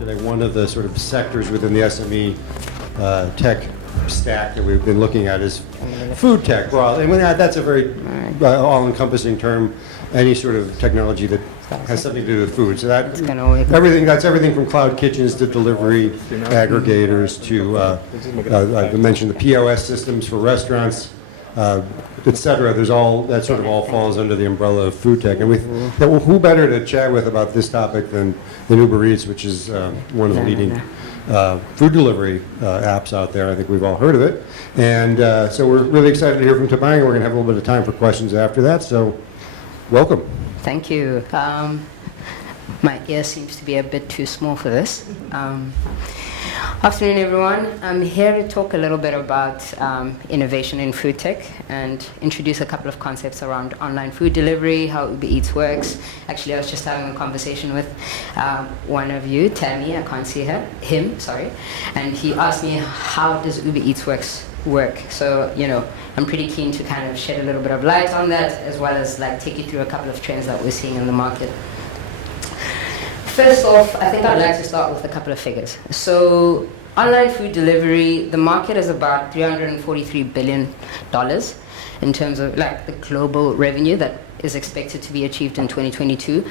today. One of the sort of sectors within the SME tech stack that we've been looking at is food tech. Well, and that's a very all-encompassing term. Any sort of technology that has something to do with food. So that's everything from cloud kitchens to delivery aggregators to I mentioned the POS systems for restaurants, et cetera. That sort of all falls under the umbrella of food tech. And who better to chat with about this topic than Uber Eats, which is one of the leading food delivery apps out there. I think we've all heard of it. And so we're really excited to hear from Thabang. We're going to have a little bit of time for questions after that. So welcome. Thank you. My ear seems to be a bit too small for this. Afternoon, everyone. I'm here to talk a little bit about innovation in food tech and introduce a couple of concepts around online food delivery, how Uber Eats works. Actually, I was just having a conversation with one of you, Tammy, I can't see him, and he asked me, how does Uber Eats work? So, I'm pretty keen to kind of shed a little bit of light on that, as well as take you through a couple of trends that we're seeing in the market. First off, I think I'd like to start with a couple of figures. So, online food delivery, the market is about $343 billion in terms of the global revenue that is expected to be achieved in 2022.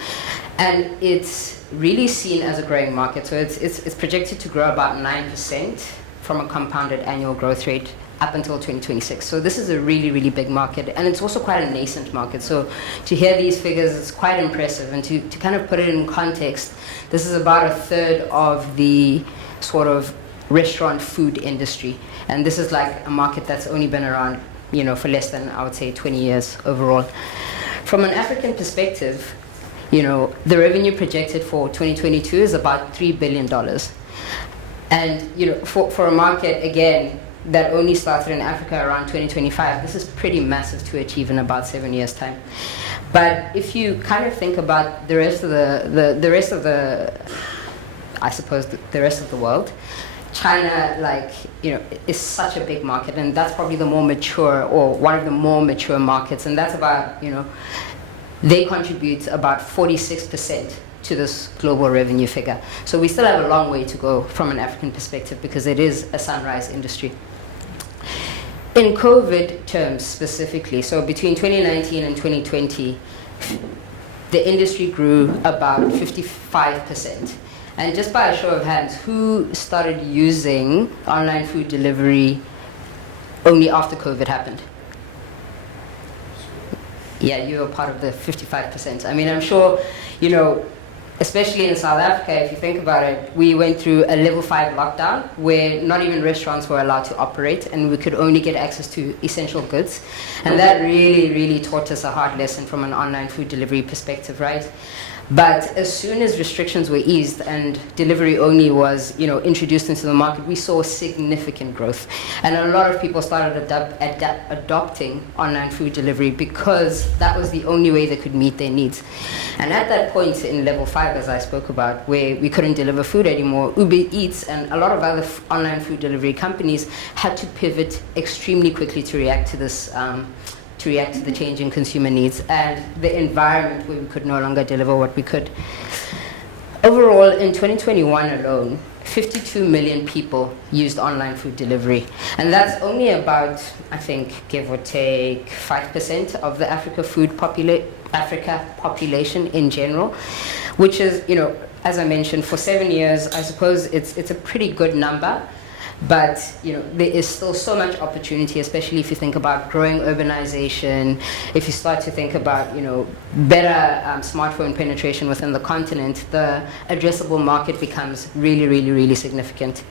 And it's really seen as a growing market. So it's projected to grow about 9% from a compounded annual growth rate up until 2026. So this is a really, really big market, and it's also quite a nascent market. So to hear these figures is quite impressive, and to kind of put it in context, this is about a third of the sort of restaurant food industry. And this is a market that's only been around, for less than, I would say, 20 years overall. From an African perspective, the revenue projected for 2022 is about $3 billion. And, for a market, again, that only started in Africa around 2025, this is pretty massive to achieve in about 7 years' time. But if you kind of think about the rest of the rest of the world, China, is such a big market, and that's probably the more mature, or one of the more mature markets, and that's about, they contribute about 46% to this global revenue figure. So we still have a long way to go from an African perspective, because it is a sunrise industry. In COVID terms specifically, so between 2019 and 2020, the industry grew about 55%. And just by a show of hands, who started using online food delivery only after COVID happened? Yeah, you were part of the 55%. I mean, I'm sure, especially in South Africa, if you think about it, we went through a level 5 lockdown where not even restaurants were allowed to operate, and we could only get access to essential goods. And that really, really taught us a hard lesson from an online food delivery perspective, right? But as soon as restrictions were eased and delivery only was, introduced into the market, we saw significant growth. And a lot of people started adopting online food delivery because that was the only way they could meet their needs. And at that point in level 5, as I spoke about, where we couldn't deliver food anymore, Uber Eats and a lot of other online food delivery companies had to pivot extremely quickly to react to this to react to the change in consumer needs and the environment where we could no longer deliver what we could. Overall, in 2021 alone, 52 million people used online food delivery. And that's only about, I think, give or take 5% of the Africa population in general, which is, as I mentioned, for 7 years, I suppose it's a pretty good number. But there is still so much opportunity, especially if you think about growing urbanization, if you start to think about better smartphone penetration within the continent, the addressable market becomes really, really, really significant.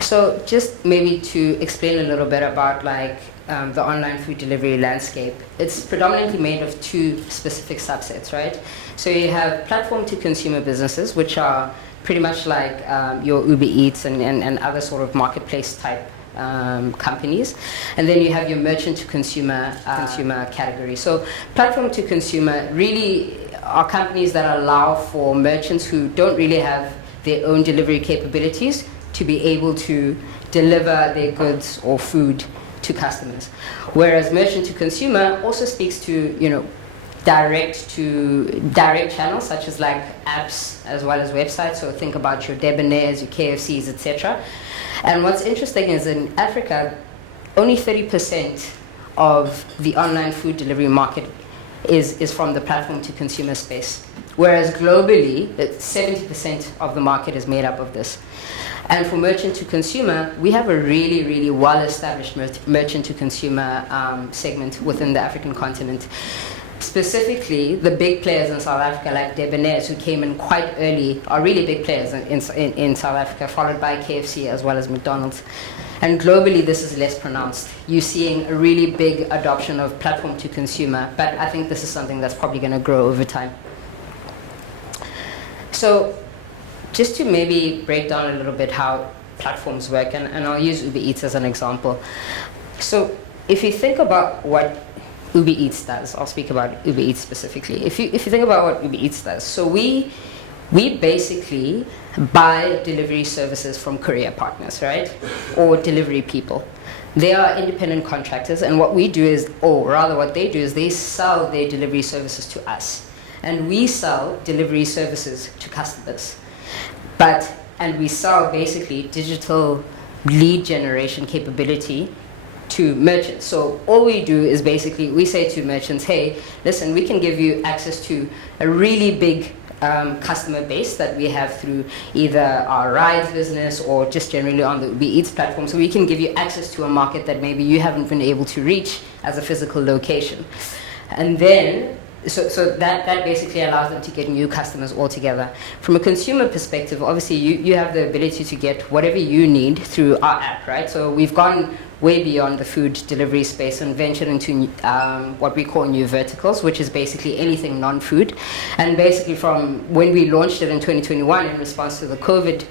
So just maybe to explain a little bit about the online food delivery landscape, it's predominantly made of two specific subsets, right? So you have platform to consumer businesses, which are pretty much like your Uber Eats and other sort of marketplace type companies. And then you have your merchant to consumer category. So platform to consumer really are companies that allow for merchants who don't really have their own delivery capabilities to be able to deliver their goods or food to customers. Whereas merchant to consumer also speaks to, direct channels, such as like apps as well as websites. So think about your Debonairs, your KFCs, etc. And what's interesting is in Africa, only 30% of the online food delivery market is from the platform to consumer space. Whereas globally, 70% of the market is made up of this. And for merchant to consumer, we have a really, really well-established merchant to consumer segment within the African continent. Specifically, the big players in South Africa, like Debonairs, who came in quite early, are really big players in South Africa, followed by KFC as well as McDonald's. And globally, this is less pronounced. You're seeing a really big adoption of platform to consumer, but I think this is something that's probably going to grow over time. So just to maybe break down a little bit how platforms work, and I'll use Uber Eats as an example. So if you think about what Uber Eats does, I'll speak about Uber Eats specifically. If you think about what Uber Eats does, so we basically buy delivery services from courier partners, right? Or delivery people. They are independent contractors, and what we do is, or rather what they do is they sell their delivery services to us. And we sell delivery services to customers. And we sell basically digital lead generation capability to merchants. So all we do is basically, we say to merchants, hey, listen, we can give you access to a really big customer base that we have through either our rides business or just generally on the Uber Eats platform. So we can give you access to a market that maybe you haven't been able to reach as a physical location. And then So that basically allows them to get new customers altogether. From a consumer perspective, obviously you have the ability to get whatever you need through our app, right? So we've gone way beyond the food delivery space and ventured into what we call new verticals, which is basically anything non-food. And basically from when we launched it in 2021 in response to the COVID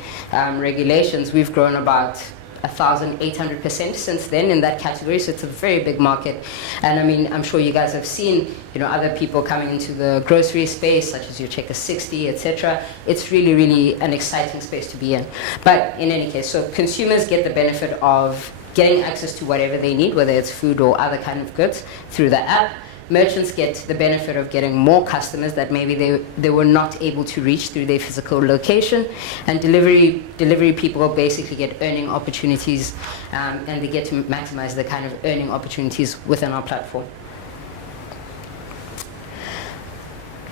regulations, we've grown about 1,800% since then in that category. So it's a very big market. And I mean, I'm sure you guys have seen, other people coming into the grocery space, such as your Checker 60, etc. It's really, really an exciting space to be in. But in any case, so consumers get the benefit of getting access to whatever they need, whether it's food or other kind of goods, through the app. Merchants get the benefit of getting more customers that maybe they were not able to reach through their physical location. And delivery people basically get earning opportunities, and they get to maximize the kind of earning opportunities within our platform.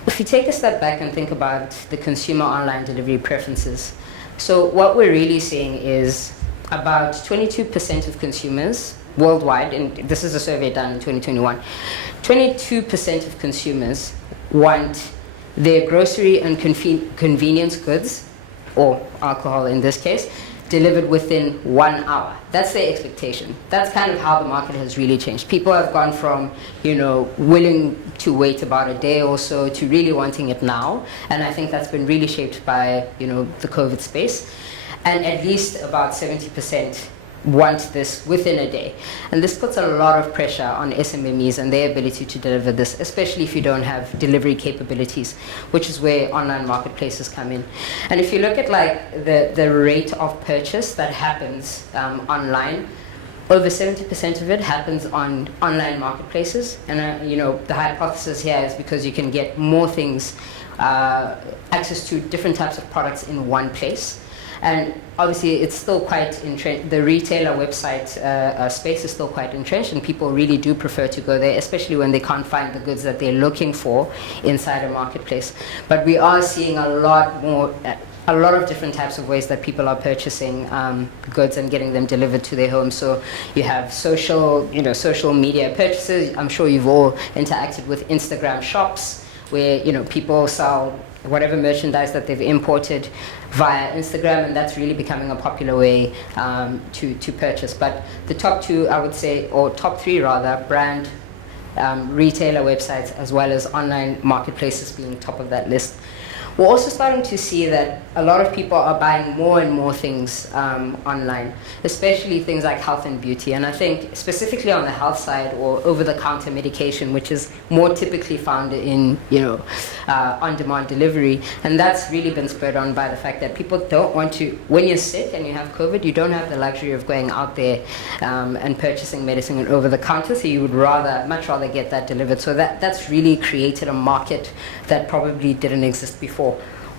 If you take a step back and think about the consumer online delivery preferences, so what we're really seeing is about 22% of consumers worldwide, and this is a survey done in 2021, 22% of consumers want their grocery and convenience goods, or alcohol in this case, delivered within 1 hour. That's their expectation. That's kind of how the market has really changed. People have gone from, willing to wait about a day or so to really wanting it now. And I think that's been really shaped by, the COVID space. And at least about 70% want this within a day. And this puts a lot of pressure on SMMEs and their ability to deliver this, especially if you don't have delivery capabilities, which is where online marketplaces come in. And if you look at the rate of purchase that happens online, over 70% of it happens on online marketplaces. And the hypothesis here is because you can get more things, access to different types of products in one place. And obviously, it's still quite entrenched. The retailer website space is still quite entrenched, and people really do prefer to go there, especially when they can't find the goods that they're looking for inside a marketplace. But we are seeing a lot of different types of ways that people are purchasing goods and getting them delivered to their homes. So you have social media purchases. I'm sure you've all interacted with Instagram shops, where people sell whatever merchandise that they've imported via Instagram, and that's really becoming a popular way to purchase. But the top two, I would say, or top three rather, brand, retailer websites, as well as online marketplaces being top of that list. We're also starting to see that a lot of people are buying more and more things online, especially things like health and beauty. And I think specifically on the health side, or over-the-counter medication, which is more typically found in, on-demand delivery. And that's really been spurred on by the fact that people don't want to, when you're sick and you have COVID, you don't have the luxury of going out there and purchasing medicine over the counter, so you would much rather get that delivered. So that's really created a market that probably didn't exist before,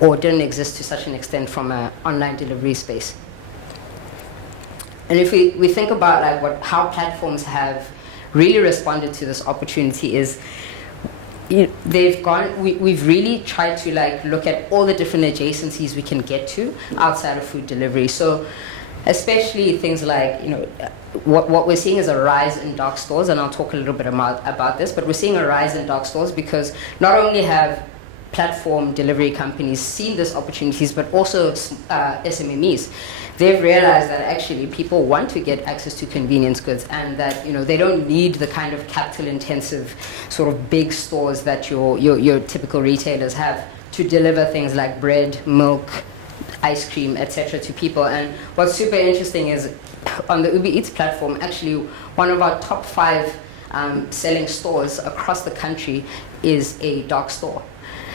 or didn't exist to such an extent from an online delivery space. And if we think about like how platforms have really responded to this opportunity is, we've really tried to like look at all the different adjacencies we can get to outside of food delivery. So especially things like, what we're seeing is a rise in dark stores, and I'll talk a little bit about this, but we're seeing a rise in dark stores because not only have platform delivery companies seen these opportunities, but also SMMEs. They've realized that actually people want to get access to convenience goods, and that they don't need the kind of capital-intensive sort of big stores that your typical retailers have to deliver things like bread, milk, ice cream, etc. to people. And what's super interesting is on the Uber Eats platform, actually one of our top 5 selling stores across the country is a dark store.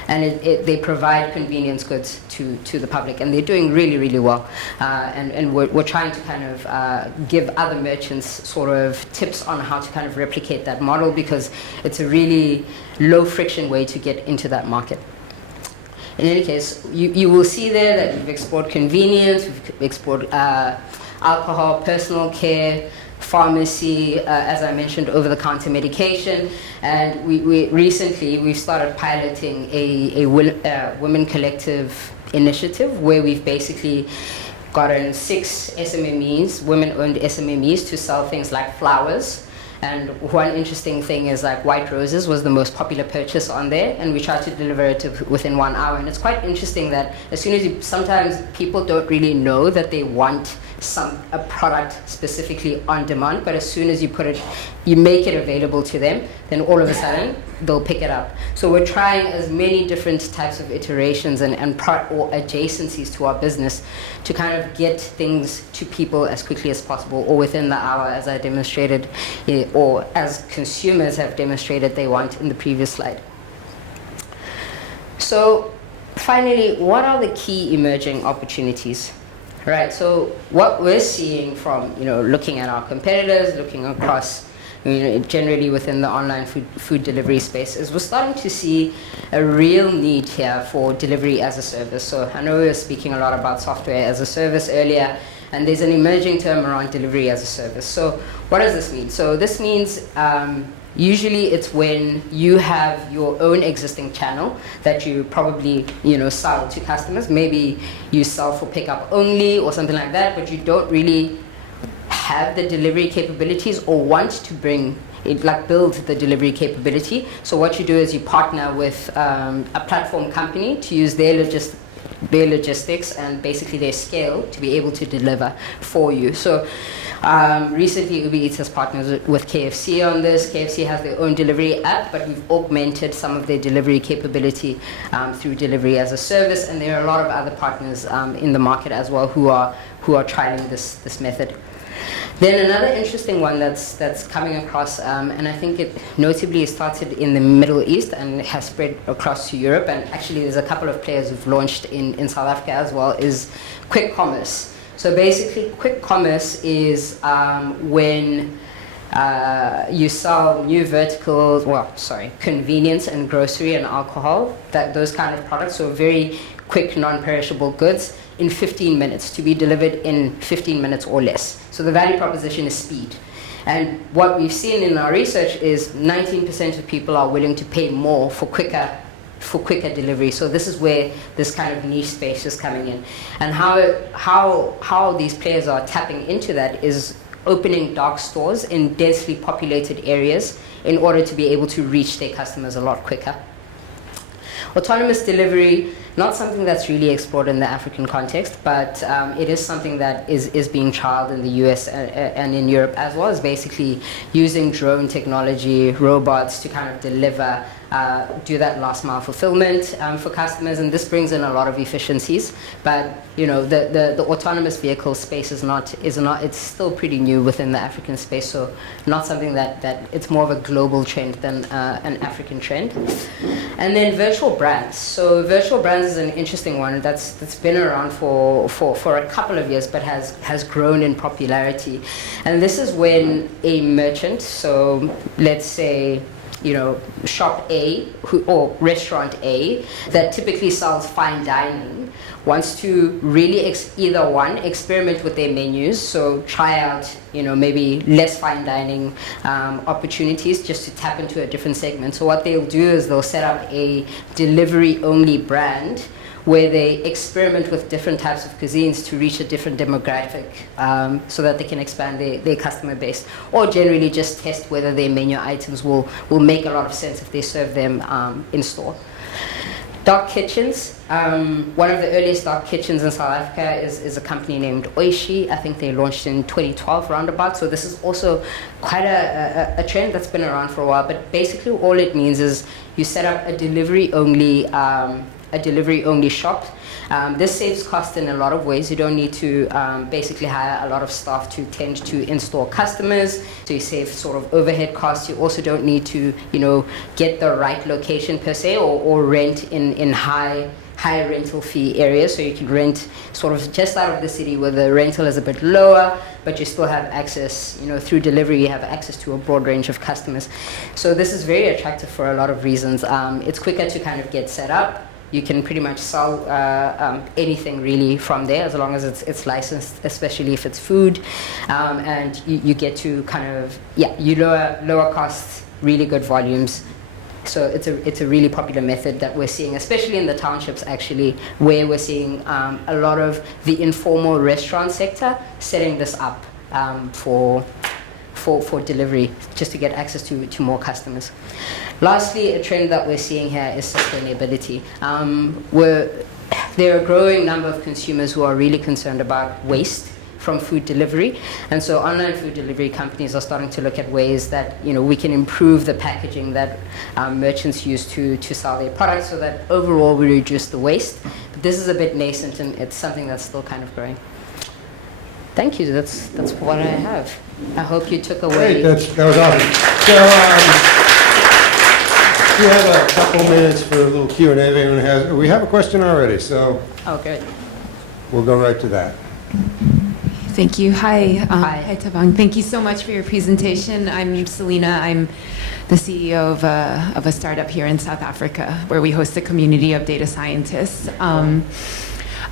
And they provide convenience goods to the public, and they're doing really, really well. And we're trying to kind of give other merchants sort of tips on how to kind of replicate that model, because it's a really low friction way to get into that market. In any case, you will see there that we've explored convenience, we've explored alcohol, personal care, pharmacy, as I mentioned, over-the-counter medication, and we've started piloting a women collective initiative where we've basically gotten 6 SMMEs, women-owned SMMEs, to sell things like flowers. And one interesting thing is like white roses was the most popular purchase on there, and we tried to deliver it within 1 hour. And it's quite interesting that as soon as sometimes people don't really know that they want a product specifically on demand, but as soon as you make it available to them, then all of a sudden they'll pick it up. So we're trying as many different types of iterations or adjacencies to our business to kind of get things to people as quickly as possible, or within the hour, as I demonstrated, or as consumers have demonstrated they want in the previous slide. So finally, what are the key emerging opportunities? Right, so what we're seeing from looking at our competitors, looking across generally within the online food delivery space, is we're starting to see a real need here for delivery as a service. So I know we were speaking a lot about software as a service earlier, and there's an emerging term around delivery as a service. So what does this mean? So this means usually it's when you have your own existing channel that you probably sell to customers. Maybe you sell for pickup only or something like that, but you don't really have the delivery capabilities or want to build the delivery capability. So what you do is you partner with a platform company to use their logistics and basically their scale to be able to deliver for you. So recently Uber Eats has partnered with KFC on this. KFC has their own delivery app, but we've augmented some of their delivery capability through delivery as a service, and there are a lot of other partners in the market as well who are trialing this method. Then another interesting one that's coming across, and I think it notably started in the Middle East and has spread across to Europe, and actually there's a couple of players who've launched in South Africa as well, is quick commerce. So basically quick commerce is when you sell new verticals, convenience and grocery and alcohol, those kind of products, so very quick non-perishable goods in 15 minutes, to be delivered in 15 minutes or less. So the value proposition is speed. And what we've seen in our research is 19% of people are willing to pay more for quicker delivery. So this is where this kind of niche space is coming in. And how these players are tapping into that is opening dark stores in densely populated areas in order to be able to reach their customers a lot quicker. Autonomous delivery, not something that's really explored in the African context, but it is something that is being trialed in the US and in Europe as well, as basically using drone technology, robots to kind of deliver do that last mile fulfillment for customers, and this brings in a lot of efficiencies. But the autonomous vehicle space is not it's still pretty new within the African space, so not something that it's more of a global trend than an African trend. And then virtual brands. So virtual brands is an interesting one that's been around for a couple of years, but has grown in popularity. And this is when a merchant, so let's say, shop A or restaurant A that typically sells fine dining, wants to really either one, experiment with their menus, so try out maybe less fine dining opportunities just to tap into a different segment. So what they'll do is they'll set up a delivery only brand where they experiment with different types of cuisines to reach a different demographic, so that they can expand their customer base, or generally just test whether their menu items will make a lot of sense if they serve them in store. Dark kitchens. One of the earliest dark kitchens in South Africa is a company named Oishi. I think they launched in 2012 roundabout. So this is also quite a trend that's been around for a while. But basically all it means is you set up a delivery only shop. This saves cost in a lot of ways. You don't need to basically hire a lot of staff to tend to in-store customers, so you save sort of overhead costs. You also don't need to, get the right location per se, or rent in high rental fee areas. So you can rent sort of just out of the city where the rental is a bit lower, but you still have access, through delivery, you have access to a broad range of customers. So this is very attractive for a lot of reasons. It's quicker to kind of get set up. You can pretty much sell anything really from there, as long as it's licensed, especially if it's food, and you get to kind of you lower costs, really good volumes. So it's a really popular method that we're seeing, especially in the townships actually, where we're seeing a lot of the informal restaurant sector setting this up for delivery, just to get access to more customers. Lastly, a trend that we're seeing here is sustainability. There are a growing number of consumers who are really concerned about waste from food delivery, and so online food delivery companies are starting to look at ways that we can improve the packaging that merchants use to sell their products, so that overall we reduce the waste. But this is a bit nascent, and it's something that's still kind of growing. Thank you. That's what I have. I hope you took away. Great, that was awesome. So we have a couple minutes for a little Q&A. If anyone has, we have a question already, so good. We'll go right to that. Thank you. Hi. Hi. Hi, Thabang. Thank you so much for your presentation. I'm Selena. I'm the CEO of a startup here in South Africa, where we host a community of data scientists.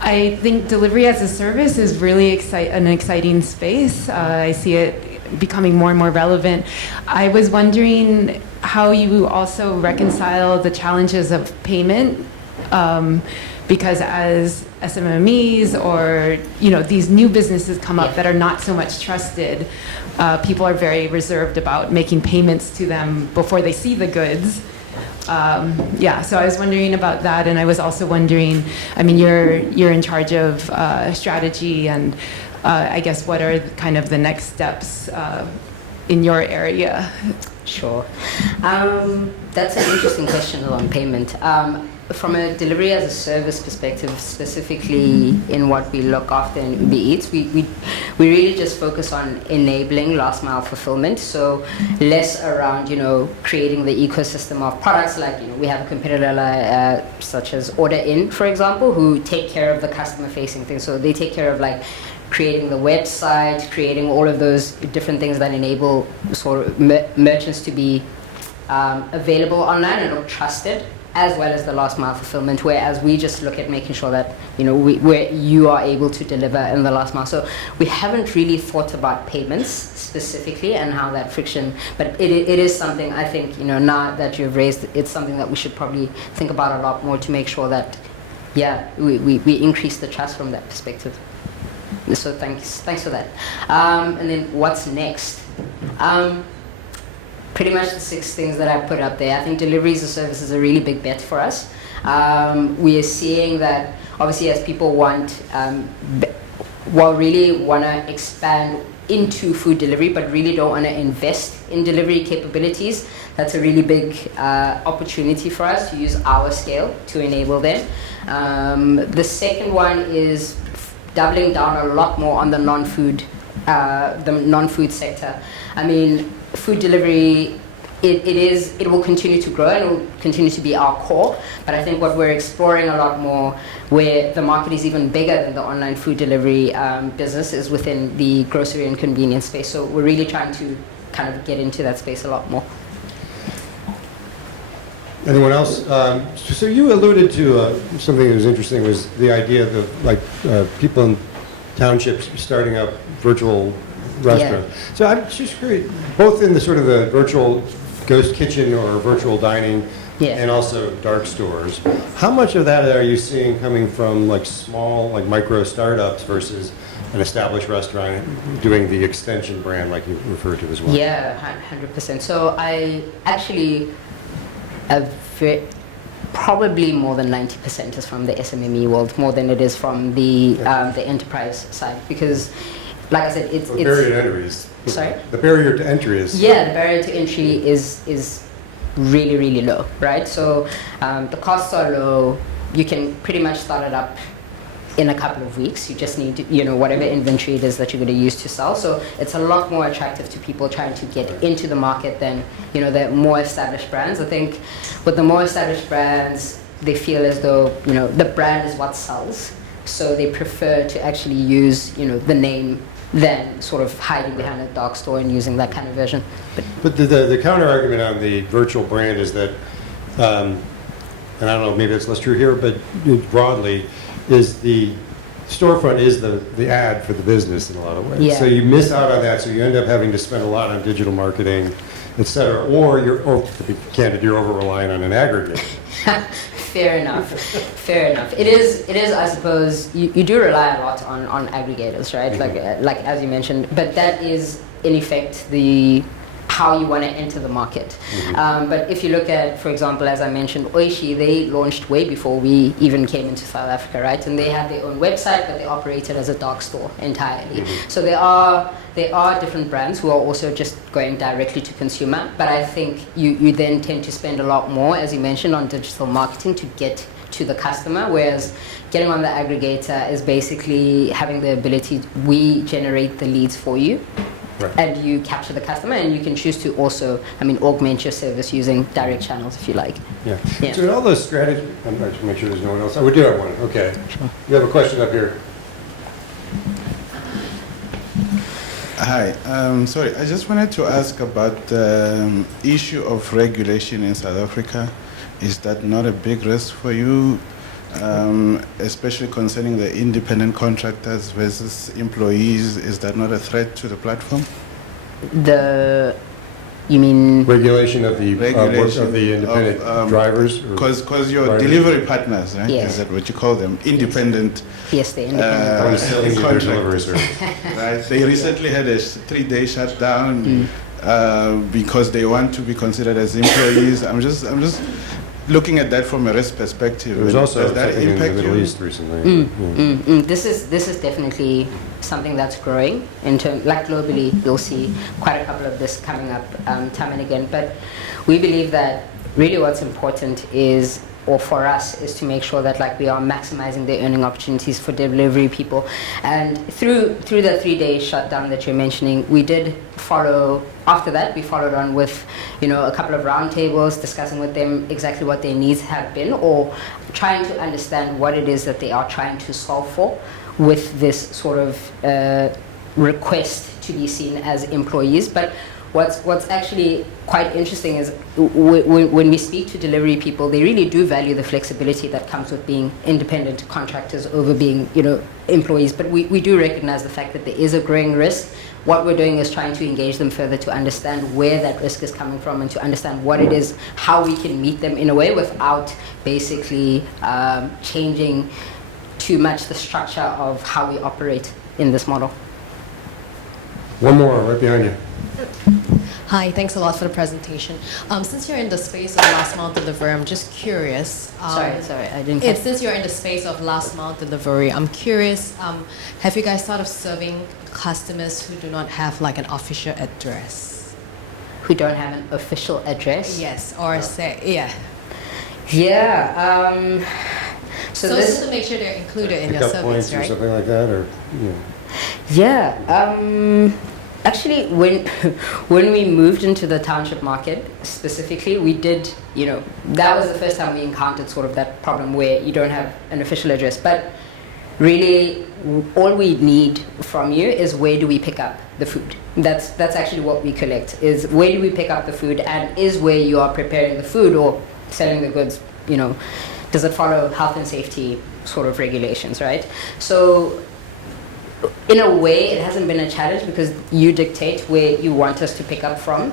I think delivery as a service is really an exciting space. I see it becoming more and more relevant. I was wondering how you also reconcile the challenges of payment, because as SMMEs or these new businesses come up that are not so much trusted, people are very reserved about making payments to them before they see the goods. So I was wondering about that, and I was also wondering, you're in charge of strategy, and I guess what are kind of the next steps in your area? Sure. That's an interesting question along payment. From a delivery as a service perspective, specifically in what we look after in Uber Eats, we really just focus on enabling last mile fulfillment. So less around creating the ecosystem of products, like we have a competitor such as Order In, for example, who take care of the customer facing things. So they take care of like creating the website, creating all of those different things that enable sort of merchants to be available online and trusted, as well as the last mile fulfillment, whereas we just look at making sure that where you are able to deliver in the last mile. So we haven't really thought about payments specifically and how that friction, but it is something I think now that you've raised, it's something that we should probably think about a lot more to make sure that we increase the trust from that perspective. So thanks for that. And then what's next? Pretty much the 6 things that I put up there. I think delivery as a service is a really big bet for us. We are seeing that obviously as people want while really want to expand into food delivery, but really don't want to invest in delivery capabilities, that's a really big opportunity for us to use our scale to enable them. The second one is doubling down a lot more on the non-food sector. I mean, food delivery, it will continue to grow and it will continue to be our core, but I think what we're exploring a lot more, where the market is even bigger than the online food delivery business, is within the grocery and convenience space. So we're really trying to kind of get into that space a lot more. Anyone else? So you alluded to something that was interesting, was the idea of people in townships starting up virtual restaurants. Yeah. So I'm just curious, both in the sort of the virtual ghost kitchen or virtual dining, Yeah. and also dark stores, how much of that are you seeing coming from like small, like micro startups versus an established restaurant doing the extension brand like you referred to as well? Yeah, 100%. So I actually, probably more than 90% is from the SMME world, more than it is from the enterprise side, because, like I said, it's The barrier to entry is. Sorry? The barrier to entry is. Yeah, the barrier to entry is really, really low, right? So the costs are low. You can pretty much start it up in a couple of weeks. You just need to, whatever inventory it is that you're going to use to sell. So it's a lot more attractive to people trying to get into the market than, the more established brands. I think with the more established brands, they feel as though, the brand is what sells. So they prefer to actually use, the name than sort of hiding behind a dark store and using that kind of vision. But the counter argument on the virtual brand is that, and I don't know, maybe it's less true here, but broadly, is the storefront is the ad for the business in a lot of ways. Yeah. So you miss out on that, so you end up having to spend a lot on digital marketing, et cetera, or to be candid, you're over-reliant on an aggregate. Fair enough. Fair enough. It is. I suppose you do rely a lot on aggregators, right? Mm-hmm. Like as you mentioned, but that is in effect how you want to enter the market. Mm-hmm. But if you look at, for example, as I mentioned, Oishi, they launched way before we even came into South Africa, right? And they had their own website, but they operated as a dark store entirely. Mm-hmm. So there are different brands who are also just going directly to consumer, but I think you then tend to spend a lot more, as you mentioned, on digital marketing to get to the customer, whereas getting on the aggregator is basically having the ability, we generate the leads for you. Right. And you capture the customer, and you can choose to also, augment your service using direct channels if you like. Yeah. Yeah. So in all those strategies, I'm going to make sure there's no one else. Oh, we do have one. Okay. Sure. You have a question up here. Hi. Sorry, I just wanted to ask about the issue of regulation in South Africa. Is that not a big risk for you, especially concerning the independent contractors versus employees? Is that not a threat to the platform? You mean Regulation of the independent drivers? Because your drivers? Delivery partners, right? Yes. Is that what you call them? Independent. yes, the independent. I'm selling you their delivery contractors. service. Right. They recently had a 3-day shutdown because they want to be considered as employees. I'm just looking at that from a risk perspective. There was also Does that something in the impact Middle you? East recently. This is definitely something that's growing like globally. You'll see quite a couple of this coming up time and again. But we believe that really what's important is, or for us, is to make sure that we are maximizing the earning opportunities for delivery people. And through the 3-day shutdown that you're mentioning, we did follow. After that, we followed on with, a couple of roundtables, discussing with them exactly what their needs have been, or trying to understand what it is that they are trying to solve for with this sort of request to be seen as employees. But what's actually quite interesting is when we speak to delivery people, they really do value the flexibility that comes with being independent contractors over being, employees. But we do recognize the fact that there is a growing risk. What we're doing is trying to engage them further to understand where that risk is coming from and to understand what it is, how we can meet them in a way without basically changing too much the structure of how we operate in this model. One more right behind you. Hi, thanks a lot for the presentation. Since you're in the space of last mile delivery, I'm just curious. Sorry, I didn't catch. Since you're in the space of last mile delivery, I'm curious, have you guys thought of serving customers who do not have like an official address? Who don't have an official address? Yes, or say, yeah. Yeah. So Just this. to make sure they're included in your Pick up service, points or right? something like that, or, you know. Yeah. Actually, when we moved into the township market specifically, we did, that was the first time we encountered sort of that problem where you don't have an official address. But really, all we need from you is where do we pick up the food. That's actually what we collect, is where do we pick up the food, and is where you are preparing the food or selling the goods, does it follow health and safety sort of regulations, right? So in a way, it hasn't been a challenge because you dictate where you want us to pick up from.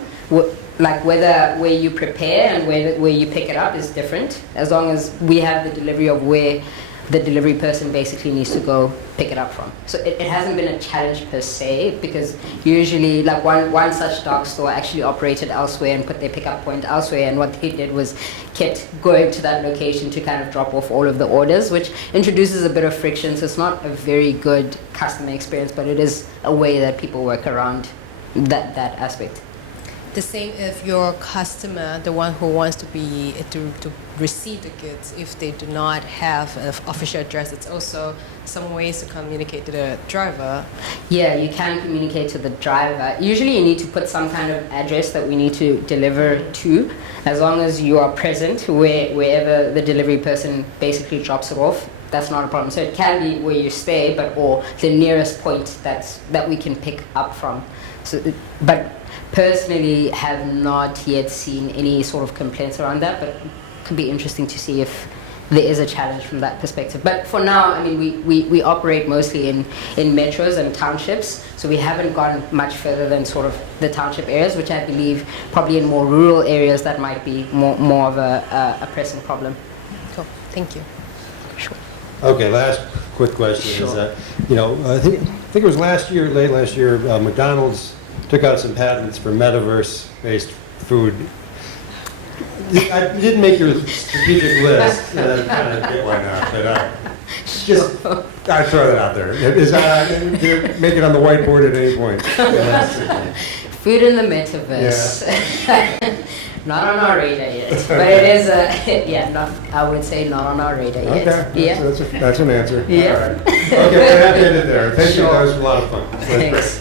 Like whether where you prepare and where you pick it up is different, as long as we have the delivery of where the delivery person basically needs to go pick it up from. So it hasn't been a challenge per se, because usually like one such dark store actually operated elsewhere and put their pickup point elsewhere, and what they did was kept going to that location to kind of drop off all of the orders, which introduces a bit of friction. So it's not a very good customer experience, but it is a way that people work around that aspect. The same if your customer, the one who wants to receive the goods, if they do not have an official address, it's also some ways to communicate to the driver. Yeah, you can communicate to the driver. Usually you need to put some kind of address that we need to deliver to, as long as you are present wherever the delivery person basically drops it off. That's not a problem. So it can be where you stay, or the nearest point that we can pick up from. But personally have not yet seen any sort of complaints around that, but it could be interesting to see if there is a challenge from that perspective. But for now, I mean, we operate mostly in metros and townships, so we haven't gone much further than sort of the township areas, which I believe probably in more rural areas that might be more of a pressing problem. Cool, thank you. Sure. Okay, last quick question is that, I think it was late last year, McDonald's took out some patents for metaverse-based food. I didn't make your strategic list, and I kind of get why not, but just I throw that out there. Make it on the whiteboard at any point. Food in the metaverse. Yeah. Not on our radar yet, but it is I would say not on our radar yet. Okay, yeah. that's an answer. Yeah. All right. Okay, we're happy to end it there. Thank you. Sure. That was a lot of fun. Thanks.